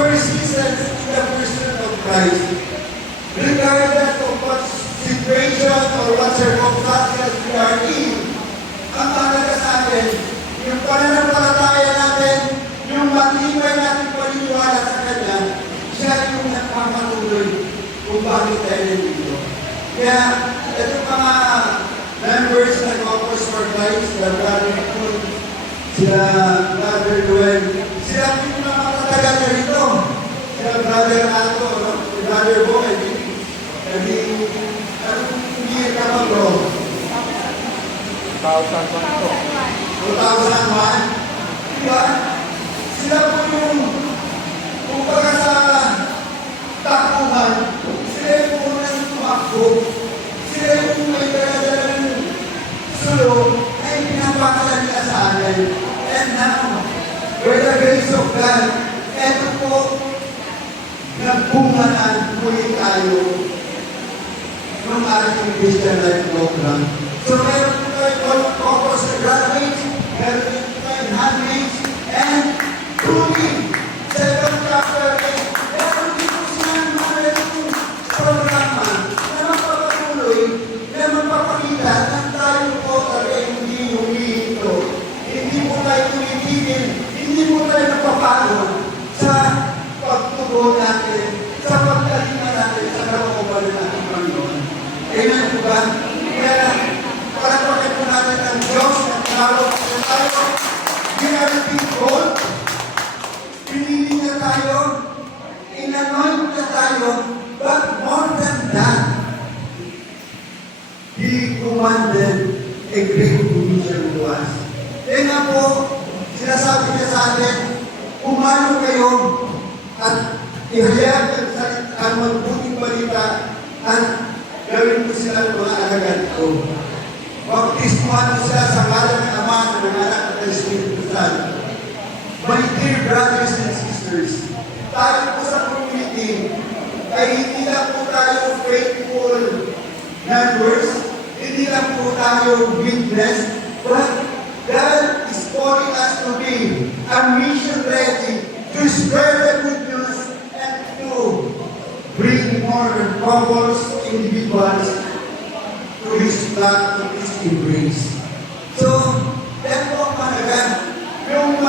persistence in the pursuit of Christ. Regardless of what situation or what circumstances we are in, ang mahalaga sa atin, yung pananampalataya natin, yung matibay natin paniniwala sa Kanya, siya yung nagpapatuloy kung bakit tayo nandito. Kaya, itong mga members ng Offers for Christ, the Brother Paul, sila Brother Noel, sila yung mga matatagal na rito. Sila Brother Ato, Brother Bo, hindi ka ba bro? 2001? Diba? Sila po yung kumbaga sa takuhan, sila yung unang tumakbo, sila yung may dala-dala ng sulong ay pinapakala nila sa akin. And now, by the grace of God, eto po, nagbunganan muli tayo ng ating Christian Life Program. So meron po tayo offers na graduates, meron po tayo handmaids, and truly, second chapter, meron dito silang mga programa na magpapatuloy, na magpapakita na tayo po talaga hindi humihinto. Hindi po tayo tumitigil, hindi po tayo napapagod sa pagtugon natin, sa pagkalima natin, sa kalooban natin, Panginoon. Amen po ba? Kaya, palapakin po natin ang Diyos na tinawag na tayo. Ginariting ko, pinili niya tayo, inanoint niya tayo, but more than that, He commanded a great commission to us. Kaya nga po, sinasabi niya sa atin, umano kayo at ihayag ang magbuting balita at gawin ko sila mga alagad ko. Baptismuhan sila sa ngalan ng Ama, ng Anak at ng Espiritu Santo. My dear brothers and sisters, tayo po sa community ay hindi lang po tayo faithful members, hindi lang po tayo witness, but God is calling us to be a mission ready to spread the good news and to bring more couples, individuals to His love, to His embrace. So, that po ang mahalaga. Yung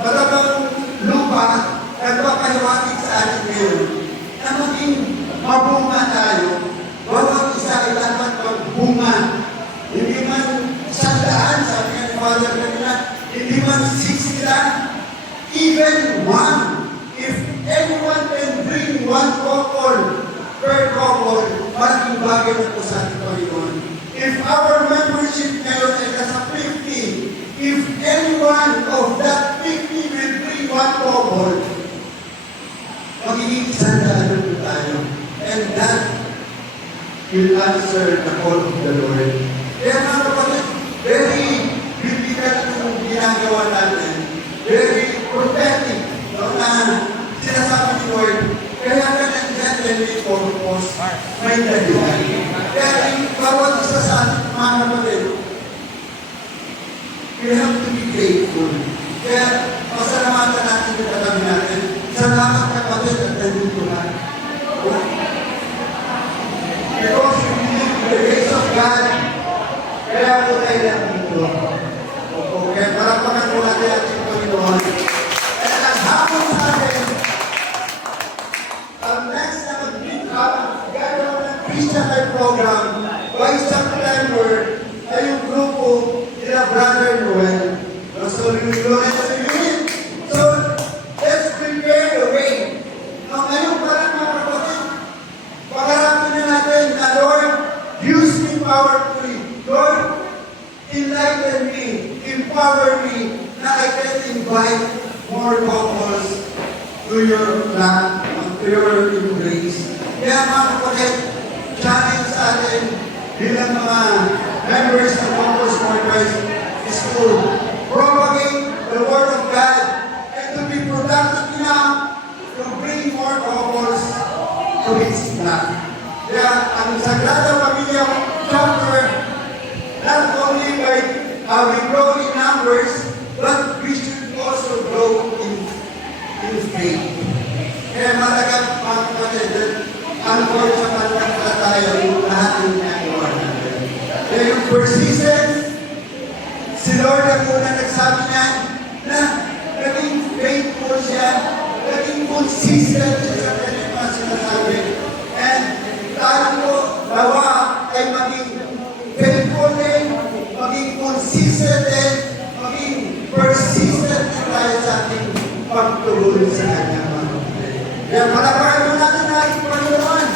matabang lupa, nagpapahiwatig sa atin ngayon, na maging mabunga tayo, bawat isa ay dapat magbunga. Hindi man 100, sabi nga ni Father kanina, hindi man 60 lang, even one. If anyone can bring one couple per couple, malaking bagay na po sa ating Panginoon. If our membership ngayon ay nasa 50, if any one of that 50 will bring one couple, magiging sandaan po tayo. And that will answer the call of the Lord. Kaya mga kapatid, very biblical yung ginagawa natin. Very prophetic. No, na sinasabi ni Lord, kaya ka nandiyan may purpose, may dahilan. Kaya yung bawat isa sa ating mga kapatid, we have to be grateful. Kaya pasalamatan natin yung katabi natin. Salamat kapatid at nandito na. Because we believe in the grace of God, kaya po tayo nandito. Kaya parapakan po natin ang ating Panginoon. At ang hapon sa atin, ang next na gagawin ng Christian Life Program by September ay yung grupo nila Brother Noel. So, so, let's prepare the way. Ngayon, parang mga kapatid, pagharapin na natin na Lord, use me powerfully. Lord, enlighten me, empower me, na I can invite more couples to your plan, to your embrace. Kaya mga kapatid, challenge sa atin bilang mga members ng Couples for Christ School, propagate the Word of God and to be productive enough to bring more couples to His plan. Kaya ang Sagrada Familia Chapter, not only by we grow in numbers, but we should also grow in unborn sa pananampalataya yung lahat yung ginagawa natin. Kaya yung persistence, si Lord ang una nagsabi niya na naging faithful siya, naging consistent siya sa kanyang mga sinasabi. And tayo po, nawa ay maging faithful din, maging consistent din, maging persistent din tayo sa ating pagtuloy sa kanyang mga kapatid. Kaya palaparan mo natin na ating Panginoon.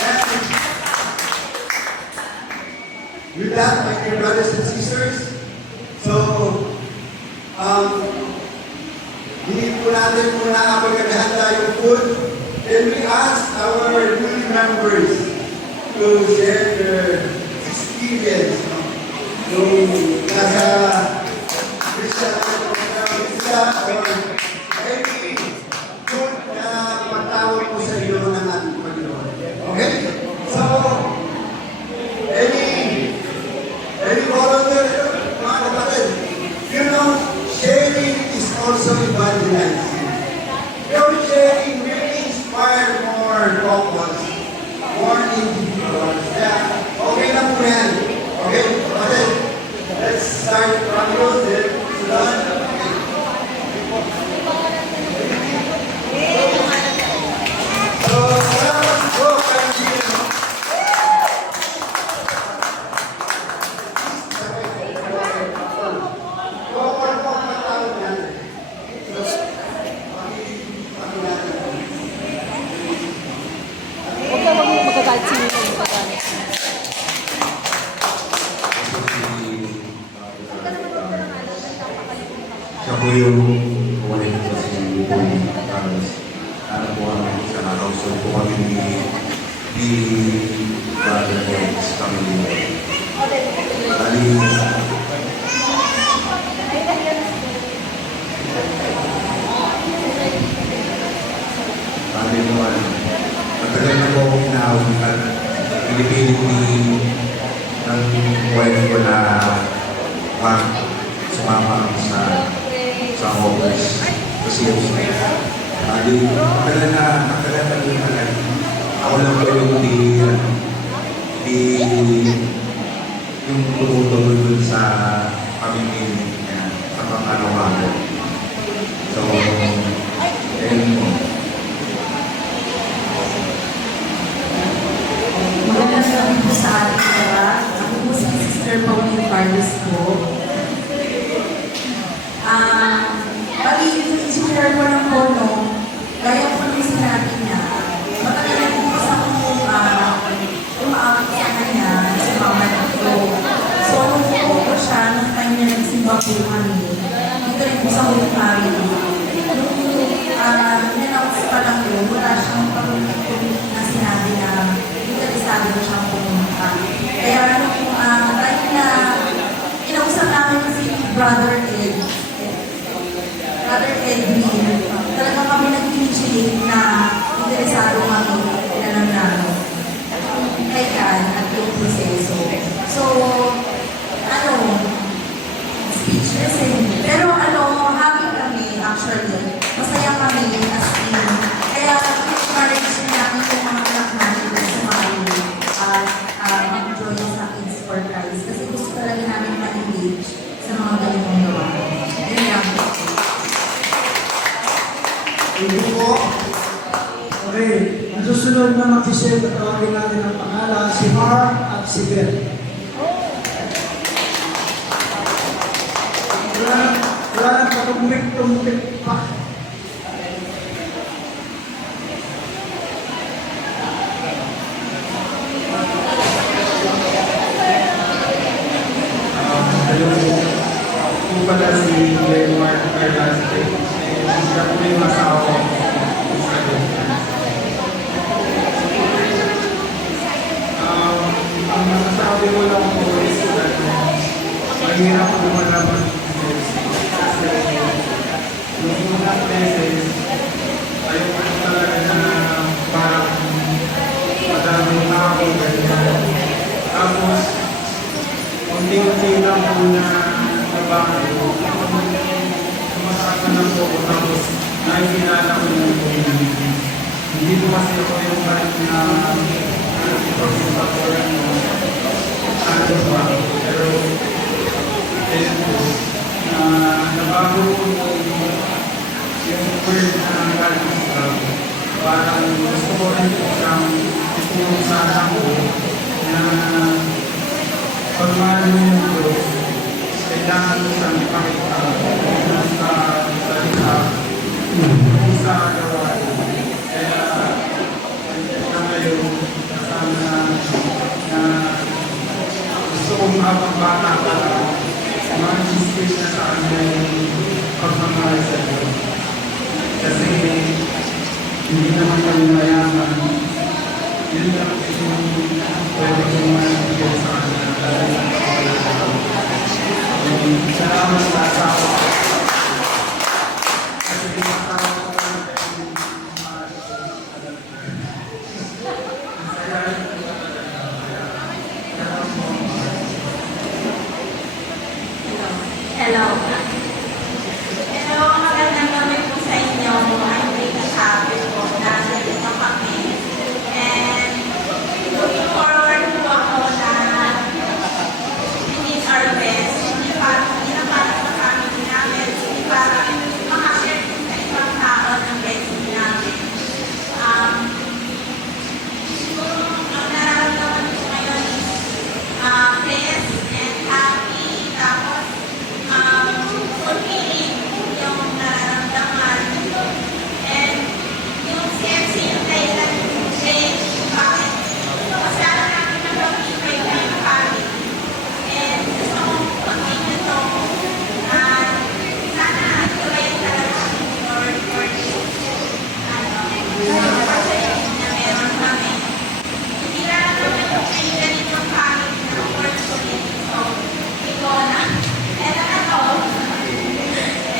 And with that, my dear brothers and sisters, so, hindi po natin muna habang naghahanda yung food, and we ask our new members to share their experience. Nung nasa Christian or any food na patawag po sa iyo ng ating Panginoon. Okay? So, any volunteer, mga kapatid, you know, sharing is also evangelizing. Your sharing will inspire more couples, more individuals. Yeah, okay na po yan. Okay, kapatid, let's start from you. Sudan. So, salamat po, kaibigan. Magagalit si Nino yung paggamit. Siya po yung umalit sa si Boy Carlos. Ano po ang isang araw. So po kami ni Brother Boys kami. Bali, bali naman. Matagal na po akong inaawitan. Pinipilit ng wife ko na sumama sa office. Kasi matagal na tagal. Ako lang po yung yung tumutuloy dun sa pamimili niya sa pangalawago. So, ayun po. Magandang gabi po sa ating lahat. Ako po si Sister Pauline Carlos po. Bali, i-share ko lang po, no? Gaya po yung sinabi niya, matagal na po sa kong umaakit sa kanya, sa mama ko. So, nung po ko siya, nung time niya nagsimba po kami, dito rin po sa Holy Family. Nung in-announce pa lang yun, wala siyang pag-ulit na sinabi na interesado na siyang pumunta. Kaya ano po, dahil na inausap namin si Brother Edwin, talaga kami nag-initiate na interesado kami na namin kay Kan at yung proseso. So, speechless eh. Pero happy kami actually. Masaya kami as team. Kaya, encourage namin yung mga anak namin na sumali at mag-join sa Kids for Christ. Kasi gusto talaga namin ma-engage sa mga ganitong gawa. Yun lang. Thank you po. Okay, ang susunod na mag-isip at tawagin natin ang pangalan, si Mark at si Beth. Wala nang patumpik-tumpik pa. Kung pala si Glenmark Carlastre, siya po yung asawa ko. Ang masasabi ko lang po is that mahirap ko malaman kasi yung unang beses ayaw ko talaga na parang madaming tao ganyan. Tapos unti-unti lang po na nabago. Sumasakit na lang po ako tapos nakikilala ko yung community. hindi po kasi ako yung kahit na ito sa ano ba, pero ayun po, na nabago po yung word na galing sa parang gusto ko rin po siyang itulong sa anak ko na pagmahal mo yung Diyos, kailangan mo siyang ipakita sa salita, sa gawain. Kaya na ngayon, kasama na gusto kong habang bata ka lang, ma-display na sa kanya yung pagmamahal sa Diyos. Kasi hindi naman kami mayaman. Yun lang yung pwede kong maibigay sa kanya. Salamat sa asawa. Kasi yung asawa ko lang yung mahal ko. Hello. Hello, magandang gabi po sa inyo. I'm Rita Chavez po. Nasa dito kami. And looking forward po ako na finish our best. Hindi na para sa family namin. Hindi para makashare din sa ibang tao ng blessing namin. Siguro ang nararamdaman ko ngayon is blessed and happy. Tapos fulfilling yung nararamdaman. And yung CFC yung dahilan bakit masara natin ng pag-ibig ng family. And gusto kong continue to sana tuloy talaga for this opportunity na meron kami. Hindi lang naman yung kailan yung family na opportunity. So, ikaw na. And ano,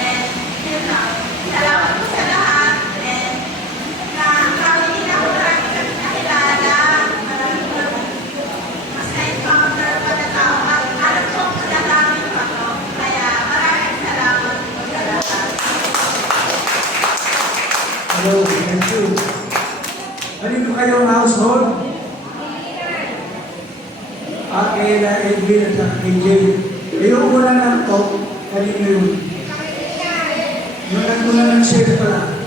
and yun lang. Salamat po sa lahat. And kami din ako marami kami nakilala. Mas na-encounter pa na tao. At alam ko madaming pa to. Kaya maraming salamat po sa lahat. Hello, thank you. Ano kayong household? Kay Edwin at saka kay Jay. Yung una ng talk, kanino yun? Yung nagmula ng share pala.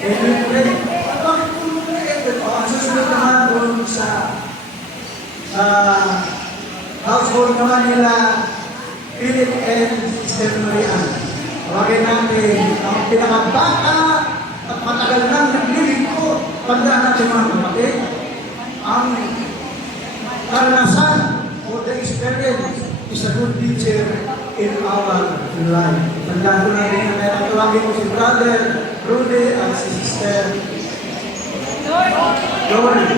Edwin ulit. Bakit po muna Edwin? Ang susunod naman doon sa household naman nila Philip and Sister Marian. Tawagin natin ang pinakabata at matagal nang naglilingkod. Tandaan natin mga kapatid, ang karanasan or the experience is a good teacher in our life. Tandaan ko natin na kaya tawagin mo si Brother Rudy at si Sister Lori.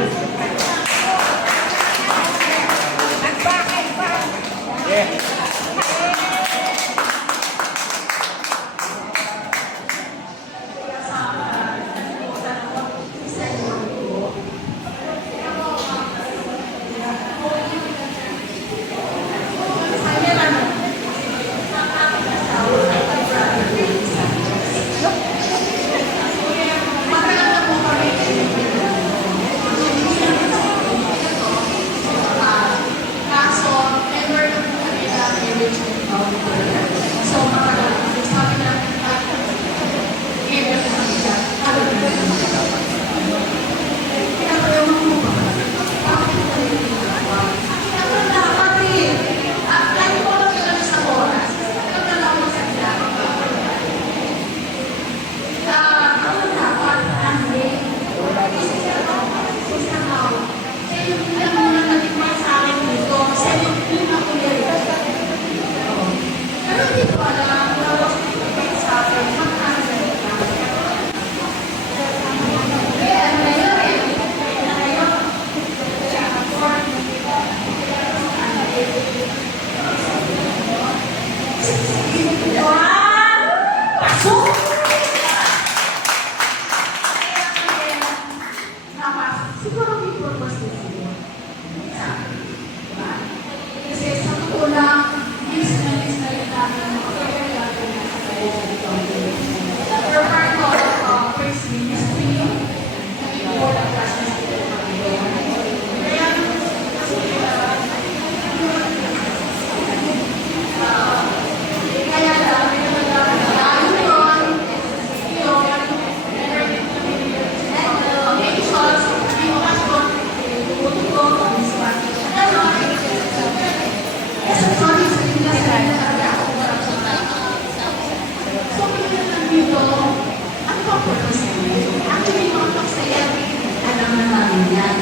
na namin yan.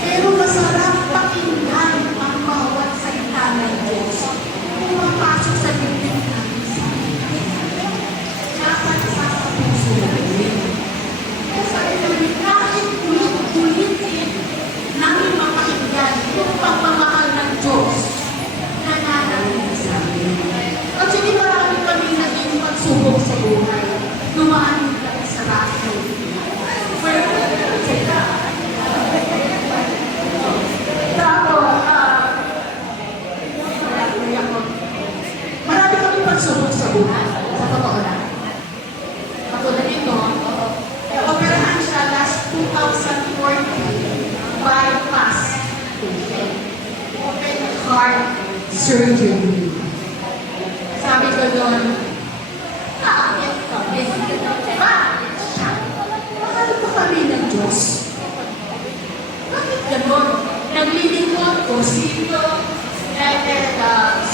Pero masarap pakinggan ang bawat salita ng Diyos. Kung mapasok sa bibig namin sa dapat sa puso namin. Kaya kahit ulit-ulitin namin mapakinggan yung pagmamahal ng Diyos na nananalig sa amin. At hindi marami kami naging pagsubok sa buhay. Dumaan kami sa raso. Marami kami pagsubok sa buhay. Sa totoo lang. Katulad nito, operahan siya last 2014 bypass open heart surgery. Sabi ko doon, kaakit kami. Bakit siya? Mahal ko kami ng Diyos. Bakit gano'n? Naglilingkod ko sino,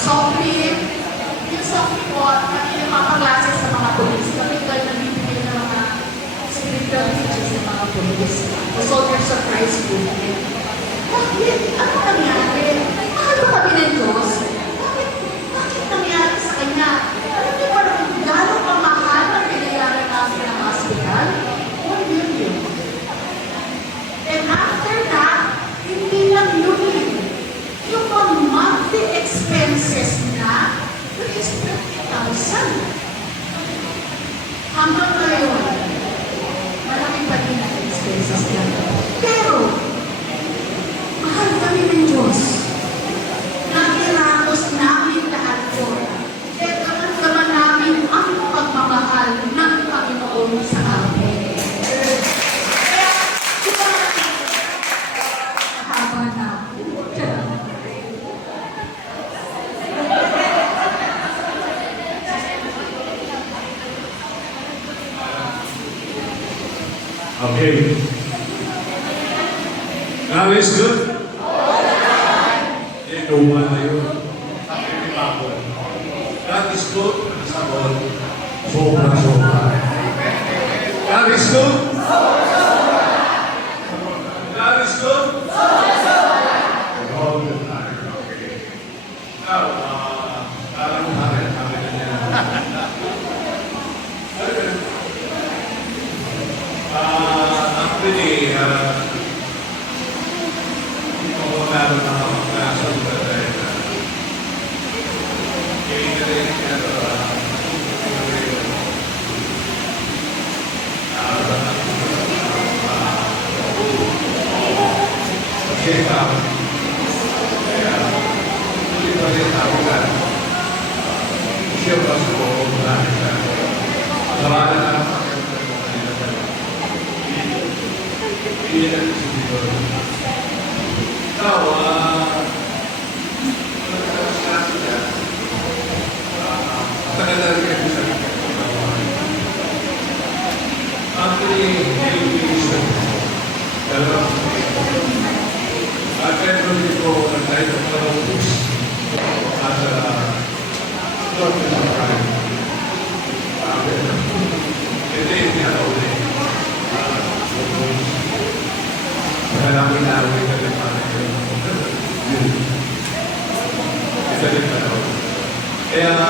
software, yung software ko, kami yung mapaklase sa mga polis. Kami ko nagbibigay ng mga spiritual teachers sa mga polis. The Soldiers of Christ movement. Bakit? Ano nangyari? Mahal ko kami ng Diyos. Bakit nangyari sa kanya? Alam niyo ba kung gano'ng kamahal ang binayaran namin ng hospital? 1 million. And after that, hindi lang yun eh. Yung mga monthly expenses na, which is 50,000. Hanggang ngayon, malaki pa din ang expenses niya. Pero, mahal kami ng Diyos. Nakiranos namin lahat yun. Kaya naman namin ang pagmamahal ng Panginoon sa amin. Kaya, diba, haba na. Okay. God is good. Ikaw man na yun. God is good. Sabon. Sobra-sobra. God is good. God is good. All the time. Okay. Now, parang namin na yan. Actually, meron na ako klasa ba dahil catering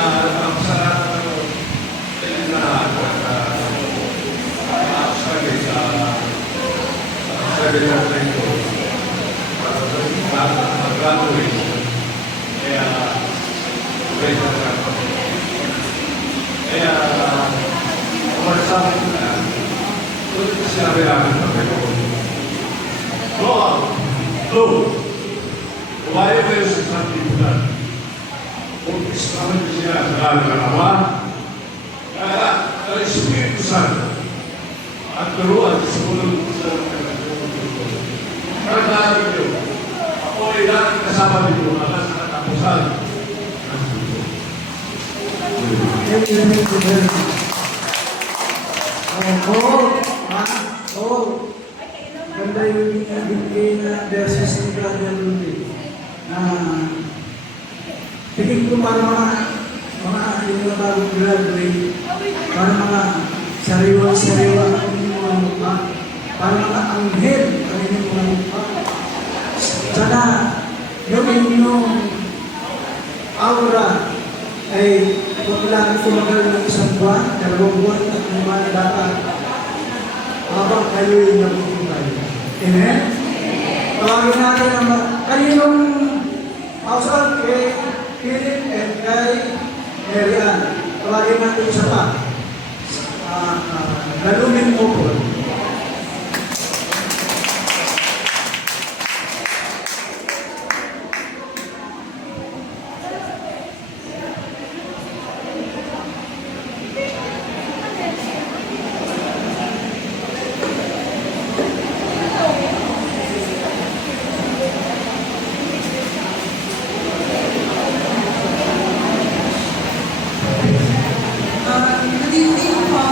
kaya ang sarap na graduation. Kaya, umasabi ko na, kung sinabi namin ng Panginoon, go out, go. Kumayo kayo sa isang lipunan. Kung isama niyo siya sa ngalan ng Ama, kaya ang Espiritu Santo, at turuan sa sumunod sa pagkakas niyo, ako ay dahil kasama niyo hanggang sa katapusan ng mundo. Ganda yung binigay na verses ni Brother Rudy. Tingin ko para mga yung mga bagong graduate, para mga sariwa-sariwa ang inyong mga parang anghel ang inyong mga mukha. Sana yung inyong aura ay huwag lang tumagal ng isang buwan, 2 buwan, 3 buwan, dapat habang kayo'y nabubuhay. Amen? Tawagin natin ang kaninong household kay Philip and kay Mary Ann. Tawagin natin isa pa. Nalumin mo po. Good evening po.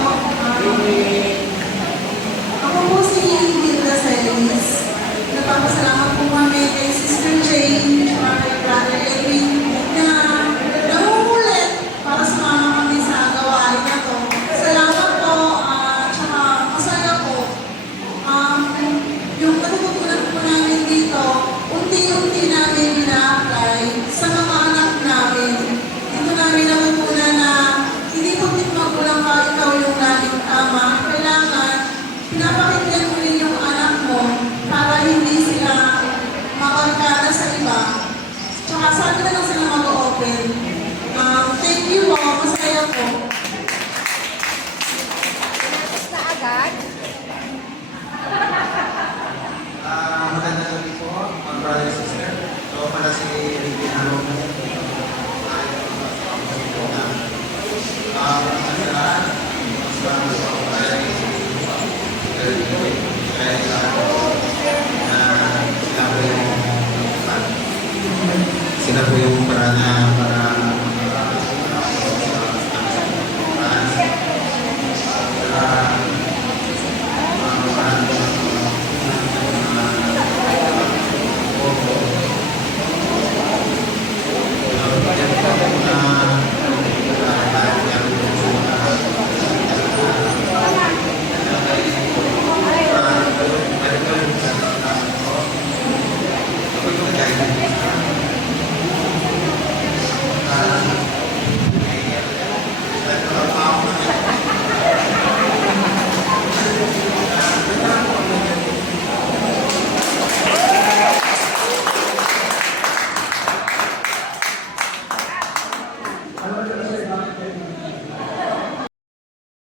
Ako po si Hilda Celis. Nagpapasalamat po kami kay Sister Jane at kay Brother Edwin na nangungulit para sumama kami sa gawain na to. Salamat po at saka masaya po. Yung natututunan po namin dito, unti-unti namin ina-apply sa mga anak namin. Dito namin natutunan na hindi po din magulang ka, ikaw yung laging tama. Kailangan, pinapakinggan mo rin yung anak mo para hindi sila makarkada sa iba. Tsaka sabi na lang sila mag-open. Thank you po, masaya po. Magandang gabi po, mga brother and sister. So, pala si Ricky Harong na sila po yung para Thank you.